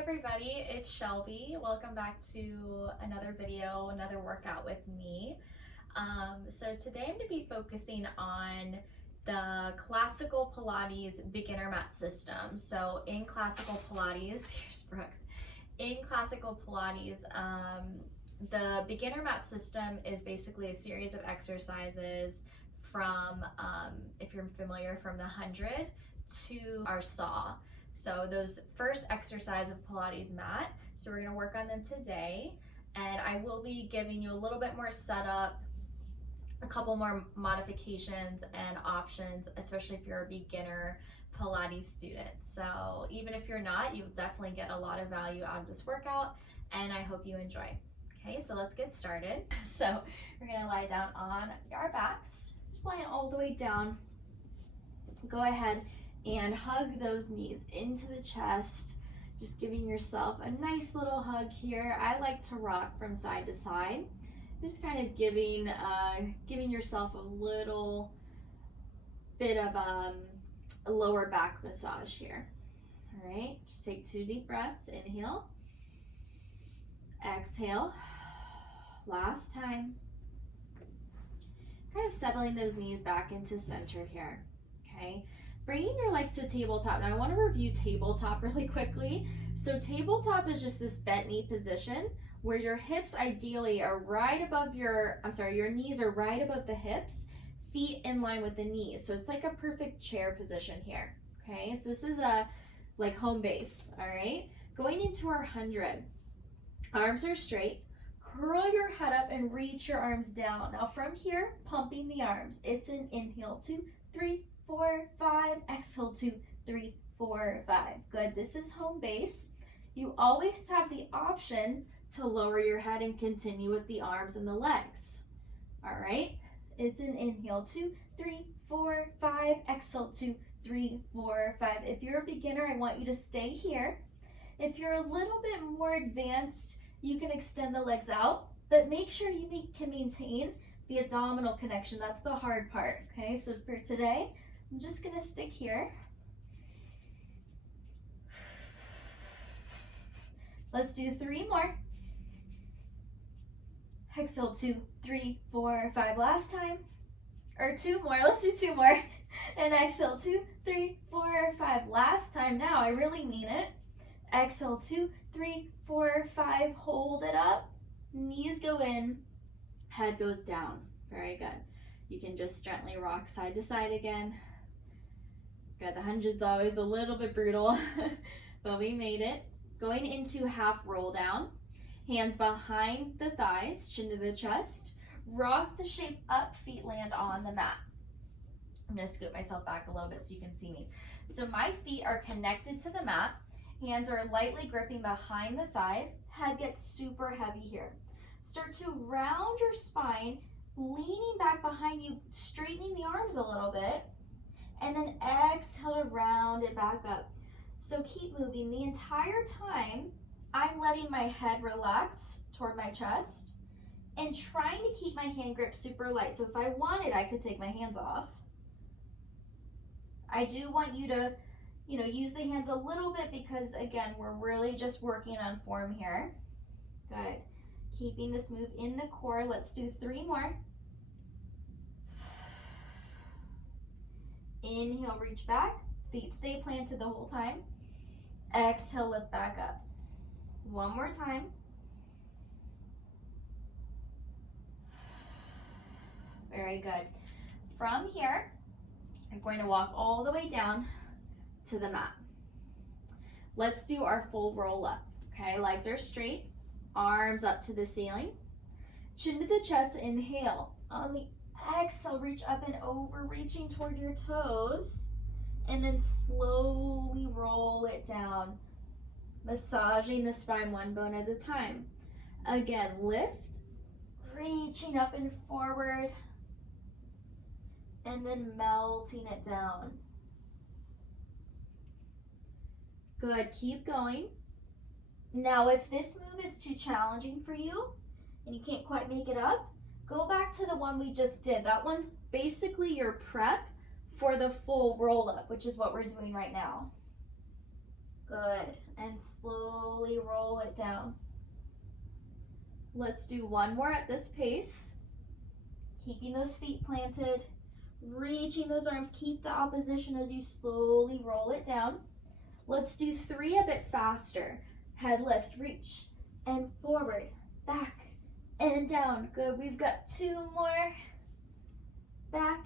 everybody, it's Shelby. Welcome back to another video, another workout with me. So today I'm going to be focusing on the classical Pilates beginner mat system. So in classical Pilates, here's Brooks. In classical Pilates, the beginner mat system is basically a series of exercises from, if you're familiar, from the 100 to our saw. So those first exercise of Pilates mat, so we're going to work on them today, and I will be giving you a little bit more setup, a couple more modifications and options, especially if you're a beginner Pilates student. So even if you're not, you'll definitely get a lot of value out of this workout, and I hope you enjoy. Okay, so let's get started. So we're going to lie down on our backs, just lying all the way down. Go ahead and hug those knees into the chest, just giving yourself a nice little hug here. I like to rock from side to side, just kind of giving yourself a little bit of a lower back massage here. All right, just take 2 deep breaths. Inhale, exhale. Last time. Kind of settling those knees back into center here. Okay. Bringing your legs to tabletop. Now I want to review tabletop really quickly. So tabletop is just this bent knee position where your hips ideally are right above your knees are right above the hips, feet in line with the knees. So it's like a perfect chair position here. Okay, so this is a like home base. All right, going into our 100. Arms are straight. Curl your head up and reach your arms down. Now from here, pumping the arms. It's an inhale, 2, 3, 4, 5, exhale, 2, 3, 4, 5. Good, this is home base. You always have the option to lower your head and continue with the arms and the legs. All right, it's an inhale, 2, 3, 4, 5, exhale, 2, 3, 4, 5. If you're a beginner, I want you to stay here. If you're a little bit more advanced, you can extend the legs out, but make sure you can maintain the abdominal connection. That's the hard part, okay? So for today, I'm just gonna stick here. Let's do 3 more. Exhale, 2, 3, 4, 5. Last time. Or 2 more. Let's do 2 more. And exhale, 2, 3, 4, 5. Last time. Now, I really mean it. Exhale, 2, 3, 4, 5. Hold it up. Knees go in. Head goes down. Very good. You can just gently rock side to side again. Good, the 100's always a little bit brutal, but we made it. Going into half roll down, hands behind the thighs, chin to the chest. Rock the shape up, feet land on the mat. I'm gonna scoot myself back a little bit so you can see me. So my feet are connected to the mat, hands are lightly gripping behind the thighs, head gets super heavy here. Start to round your spine, leaning back behind you, straightening the arms a little bit, and then exhale to round it back up. So keep moving. The entire time, I'm letting my head relax toward my chest and trying to keep my hand grip super light. So if I wanted, I could take my hands off. I do want you to, use the hands a little bit because, again, we're really just working on form here. Good. Keeping this move in the core. Let's do 3 more. Inhale, reach back. Feet stay planted the whole time. Exhale, lift back up. 1 more time. Very good. From here, I'm going to walk all the way down to the mat. Let's do our full roll up. Okay, legs are straight, arms up to the ceiling. Chin to the chest, inhale. On the exhale, reach up and over, reaching toward your toes, and then slowly roll it down, massaging the spine 1 bone at a time. Again, lift, reaching up and forward, and then melting it down. Good, keep going. Now, if this move is too challenging for you and you can't quite make it up, go back to the one we just did. That one's basically your prep for the full roll up, which is what we're doing right now. Good, and slowly slowly roll it down. Let's do one more at this pace. Keeping those feet planted, reaching those arms. Keep the opposition as you slowly roll it down. Let's do 3 a bit faster. Head lifts, reach, and forward, back, and down. Good, we've got 2 more. Back,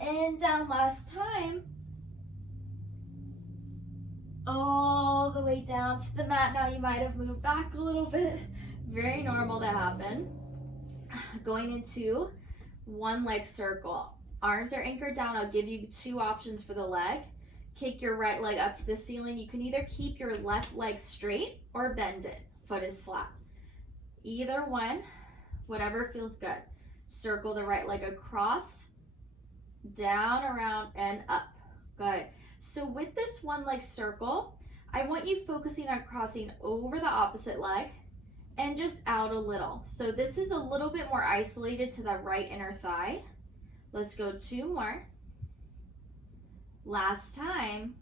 and down. Last time. All the way down to the mat. Now you might have moved back a little bit. Very normal to happen. Going into one leg circle. Arms are anchored down. I'll give you 2 options for the leg. Kick your right leg up to the ceiling. You can either keep your left leg straight or bend it. Foot is flat. Either one, whatever feels good. Circle the right leg across, down, around, and up. Good. So with this one leg circle, I want you focusing on crossing over the opposite leg and just out a little. So this is a little bit more isolated to the right inner thigh. Let's go 2 more. Last time.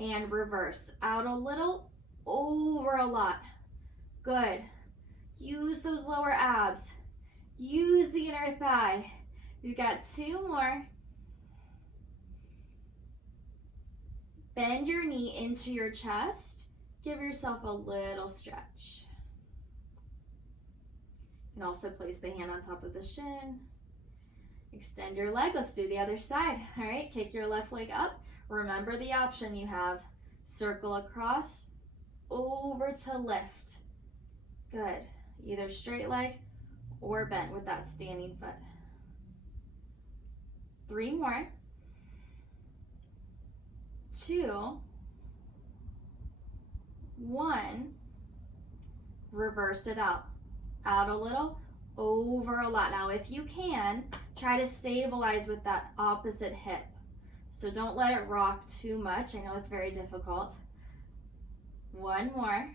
And reverse. Out a little, over a lot. Good. Use those lower abs. Use the inner thigh. We've got 2 more. Bend your knee into your chest. Give yourself a little stretch. You can also place the hand on top of the shin. Extend your leg. Let's do the other side. All right, kick your left leg up. Remember the option you have. Circle across, over to lift. Good. Either straight leg or bent with that standing foot. 3 more. 2, 1. Reverse it out. Out a little, over a lot. Now, if you can, try to stabilize with that opposite hip. So don't let it rock too much. I know it's very difficult. 1 more.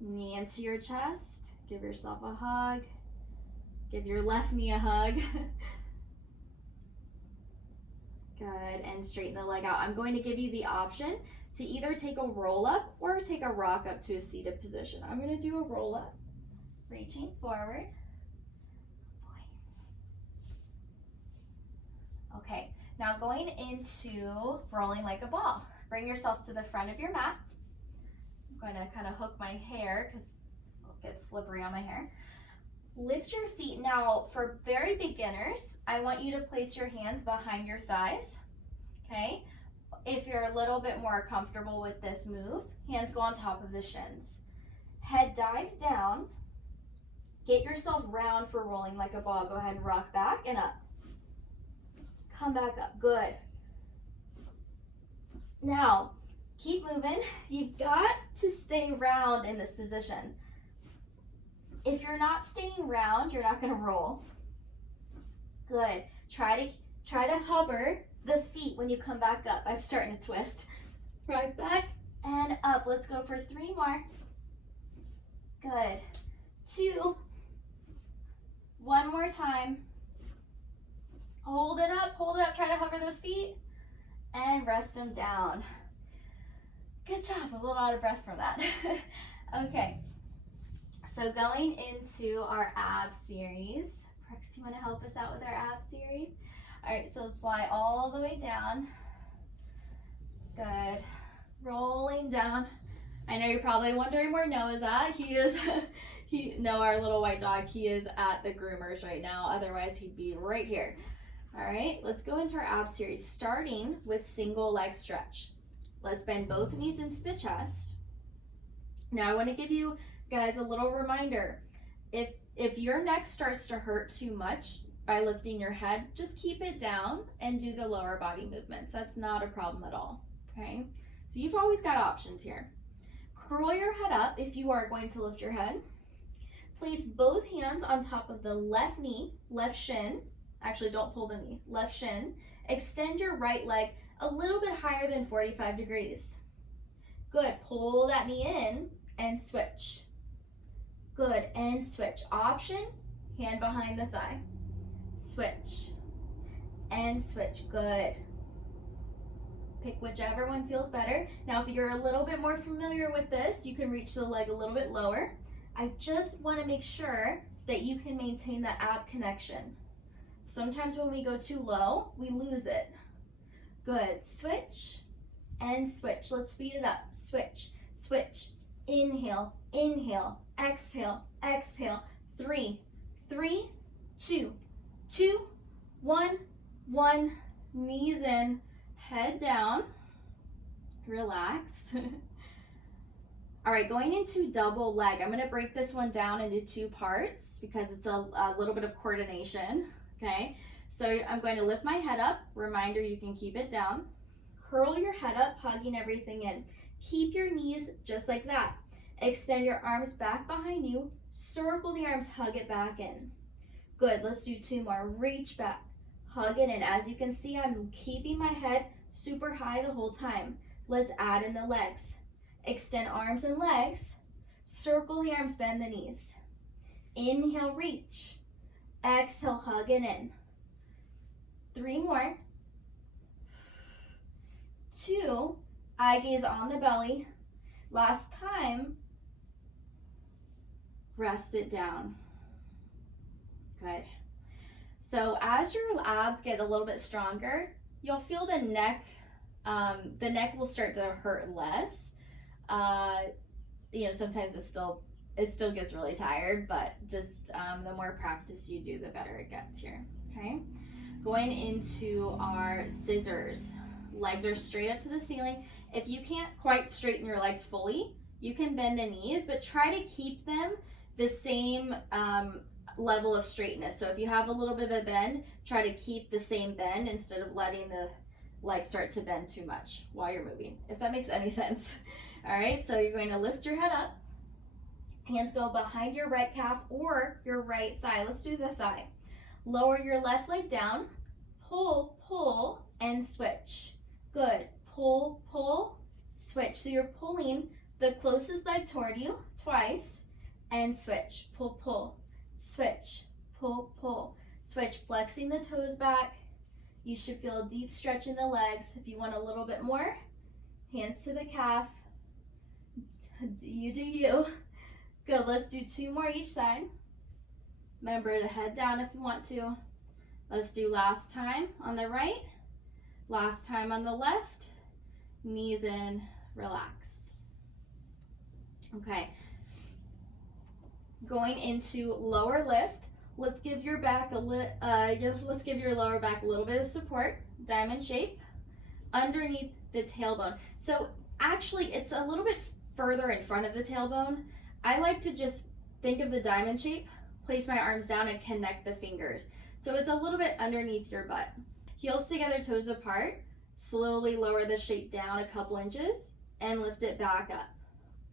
Knee into your chest. Give yourself a hug. Give your left knee a hug. Good, and straighten the leg out. I'm going to give you the option to either take a roll up or take a rock up to a seated position. I'm going to do a roll up, reaching forward. Okay, now going into rolling like a ball. Bring yourself to the front of your mat. I'm going to kind of hook my hair because it'll get slippery on my hair. Lift your feet. Now, for very beginners, I want you to place your hands behind your thighs, okay? If you're a little bit more comfortable with this move, hands go on top of the shins. Head dives down. Get yourself round for rolling like a ball. Go ahead and rock back and up. Come back up. Good. Now, keep moving. You've got to stay round in this position. If you're not staying round, you're not going to roll. Good. Try to hover the feet when you come back up. I'm starting to twist. Right back and up. Let's go for 3 more. Good. 2. 1 more time. Hold it up, hold it up. Try to hover those feet and rest them down. Good job. I'm a little out of breath from that. Okay. So going into our ab series. Prex, you want to help us out with our ab series? All right, so let's lie all the way down. Good. Rolling down. I know you're probably wondering where Noah's at. He is, Noah, our little white dog, he is at the groomers right now. Otherwise, he'd be right here. All right, let's go into our ab series, starting with single leg stretch. Let's bend both knees into the chest. Now I want to give you guys a little reminder. If your neck starts to hurt too much by lifting your head, just keep it down and do the lower body movements. That's not a problem at all, okay? So you've always got options here. Curl your head up if you are going to lift your head. Place both hands on top of the left knee, left shin. Actually, don't pull the knee, left shin. Extend your right leg a little bit higher than 45 degrees. Good, pull that knee in and switch. Good, and switch. Option, hand behind the thigh. Switch, and switch, good. Pick whichever one feels better. Now, if you're a little bit more familiar with this, you can reach the leg a little bit lower. I just want to make sure that you can maintain the ab connection. Sometimes when we go too low, we lose it. Good. Switch and switch. Let's speed it up. Switch, switch. Inhale, inhale, exhale, exhale. 3, 3, 2, 2, 1, 1. Knees in, head down. Relax. All right, going into double leg. I'm gonna break this one down into 2 parts because it's a little bit of coordination, okay? So I'm going to lift my head up. Reminder, you can keep it down. Curl your head up, hugging everything in. Keep your knees just like that. Extend your arms back behind you. Circle the arms, hug it back in. Good, let's do 2 more. Reach back, hug it in. As you can see, I'm keeping my head super high the whole time. Let's add in the legs. Extend arms and legs. Circle the arms, bend the knees. Inhale, reach. Exhale, hug it in. 3 more. 2, eye gaze on the belly. Last time, rest it down. Good. So as your abs get a little bit stronger, you'll feel the neck will start to hurt less. Sometimes it still gets really tired, but just the more practice you do, the better it gets here, okay? Going into our scissors. Legs are straight up to the ceiling. If you can't quite straighten your legs fully, you can bend the knees, but try to keep them the same level of straightness. So if you have a little bit of a bend, try to keep the same bend instead of letting the legs start to bend too much while you're moving, if that makes any sense. All right, so you're going to lift your head up. Hands go behind your right calf or your right thigh. Let's do the thigh. Lower your left leg down. Pull, pull, and switch. Good. Pull, pull, switch. So you're pulling the closest leg toward you twice and switch. Pull, pull, switch. Pull, pull, switch. Flexing the toes back. You should feel a deep stretch in the legs. If you want a little bit more, hands to the calf. You do you. Good. Let's do 2 more each side. Remember to head down if you want to. Let's do last time on the right. Last time on the left. Knees in, relax. Okay. Going into lower lift. Let's give your back let's give your lower back a little bit of support. Diamond shape underneath the tailbone. So actually, it's a little bit further in front of the tailbone. I like to just think of the diamond shape, place my arms down and connect the fingers. So it's a little bit underneath your butt. Heels together, toes apart. Slowly lower the shape down a couple inches and lift it back up.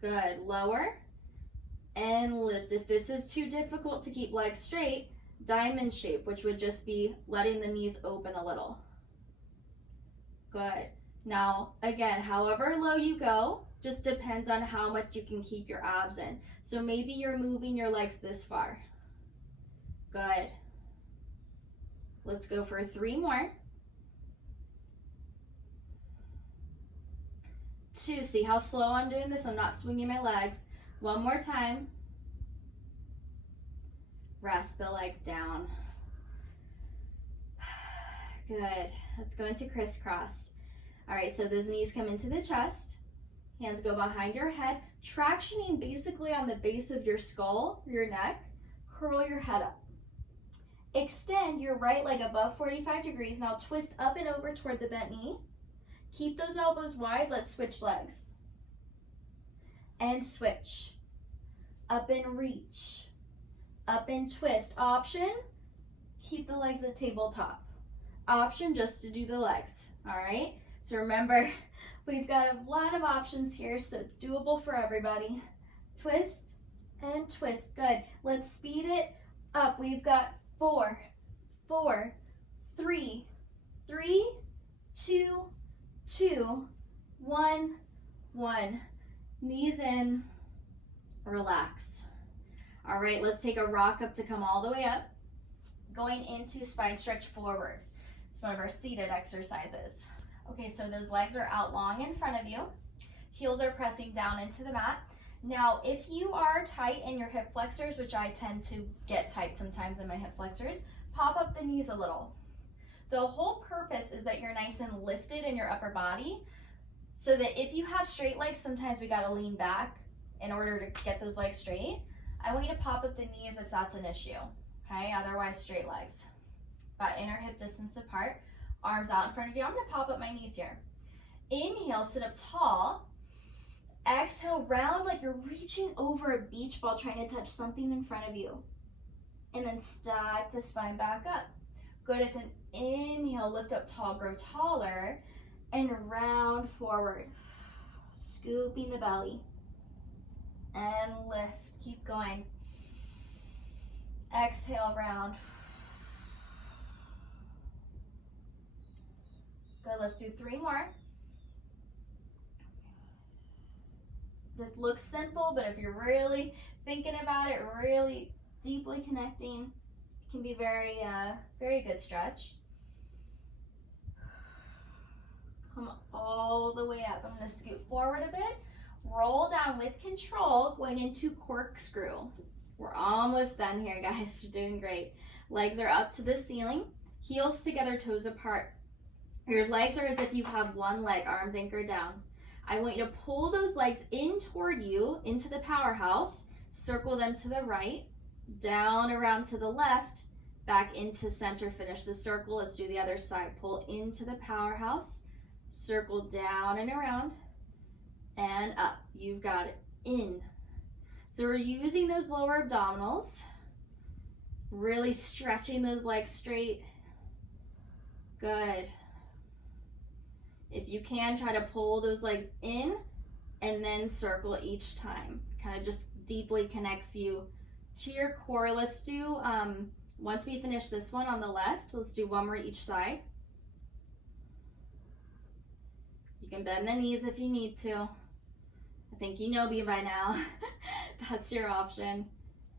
Good. Lower and lift. If this is too difficult to keep legs straight, diamond shape, which would just be letting the knees open a little. Good. Now, again, however low you go, just depends on how much you can keep your abs in. So maybe you're moving your legs this far. Good. Let's go for 3 more. 2, see how slow I'm doing this? I'm not swinging my legs. 1 more time. Rest the legs down. Good. Let's go into crisscross. All right, so those knees come into the chest. Hands go behind your head, tractioning basically on the base of your skull, your neck. Curl your head up. Extend your right leg above 45 degrees. Now twist up and over toward the bent knee. Keep those elbows wide. Let's switch legs. And switch. Up and reach. Up and twist. Option, keep the legs at tabletop. Option, just to do the legs. All right? So remember, we've got a lot of options here, so it's doable for everybody. Twist and twist. Good. Let's speed it up. We've got 4, 4, 3, 3, 2, 2, 1, 1. Knees in, relax. All right, let's take a rock up to come all the way up. Going into spine stretch forward. It's one of our seated exercises. Okay, so those legs are out long in front of you. Heels are pressing down into the mat. Now, if you are tight in your hip flexors, which I tend to get tight sometimes in my hip flexors, pop up the knees a little. The whole purpose is that you're nice and lifted in your upper body, so that if you have straight legs, sometimes we gotta lean back in order to get those legs straight. I want you to pop up the knees if that's an issue, okay? Otherwise, straight legs. About inner hip distance apart, arms out in front of you. I'm gonna pop up my knees here. Inhale, sit up tall. Exhale, round like you're reaching over a beach ball trying to touch something in front of you. And then stack the spine back up. Good, it's an inhale, lift up tall, grow taller, and round forward. Scooping the belly. And lift, keep going. Exhale, round. Good, let's do 3 more. This looks simple, but if you're really thinking about it, really deeply connecting, it can be very, very good stretch. Come all the way up. I'm gonna scoot forward a bit, roll down with control, going into corkscrew. We're almost done here, guys. You're doing great. Legs are up to the ceiling, heels together, toes apart. Your legs are as if you have one leg, arms anchored down. I want you to pull those legs in toward you, into the powerhouse, circle them to the right, down around to the left, back into center, finish the circle. Let's do the other side. Pull into the powerhouse, circle down and around, and up. You've got it. In. So we're using those lower abdominals, really stretching those legs straight. Good. If you can, try to pull those legs in and then circle each time. Kind of just deeply connects you to your core. Let's do, once we finish this one on the left, let's do 1 more each side. You can bend the knees if you need to. I think you know me by now. That's your option.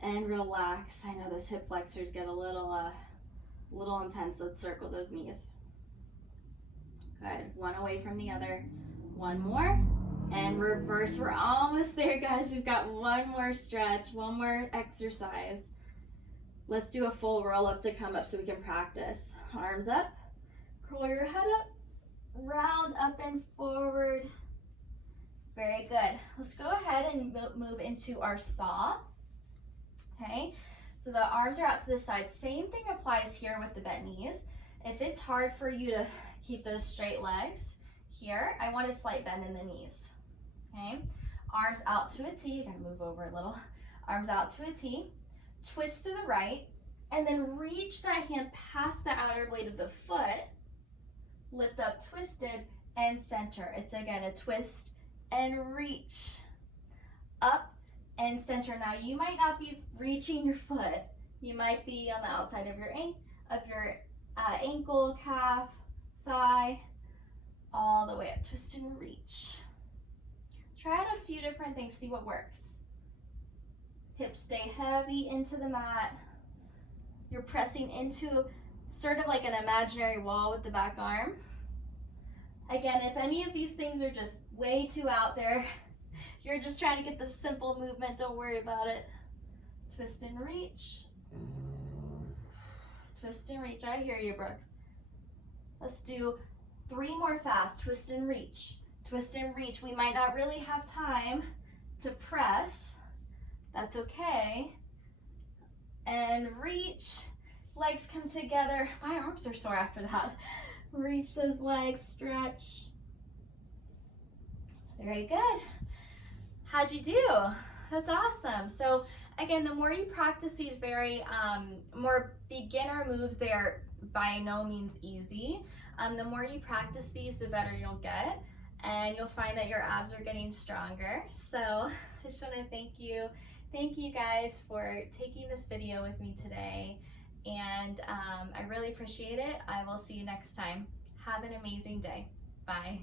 And relax. I know those hip flexors get a little intense. Let's circle those knees. Good, one away from the other. 1 more, and reverse. We're almost there, guys. We've got 1 more stretch, 1 more exercise. Let's do a full roll up to come up so we can practice. Arms up, curl your head up, round up and forward. Very good. Let's go ahead and move into our saw. Okay, so the arms are out to the side. Same thing applies here with the bent knees. If it's hard for you to keep those straight legs here, I want a slight bend in the knees. Okay, arms out to a T. You gotta move over a little. Arms out to a T. Twist to the right, and then reach that hand past the outer blade of the foot. Lift up, twisted, and center. It's again a twist and reach. Up and center. Now you might not be reaching your foot. You might be on the outside of your ankle, calf, thigh, all the way up. Twist and reach. Try out a few different things, see what works. Hips stay heavy into the mat. You're pressing into sort of like an imaginary wall with the back arm. Again, if any of these things are just way too out there, you're just trying to get the simple movement, don't worry about it. Twist and reach. Twist and reach. I hear you, Brooks. Let's do 3 more fast. Twist and reach. Twist and reach. We might not really have time to press. That's okay. And reach. Legs come together. My arms are sore after that. Reach those legs, stretch. Very good. How'd you do? That's awesome. So again, the more you practice these very more beginner moves, they are by no means easy. The more you practice these, the better you'll get, and you'll find that your abs are getting stronger. So I just want to thank you guys for taking this video with me today, and I really appreciate it. I will see you next time. Have an amazing day. Bye.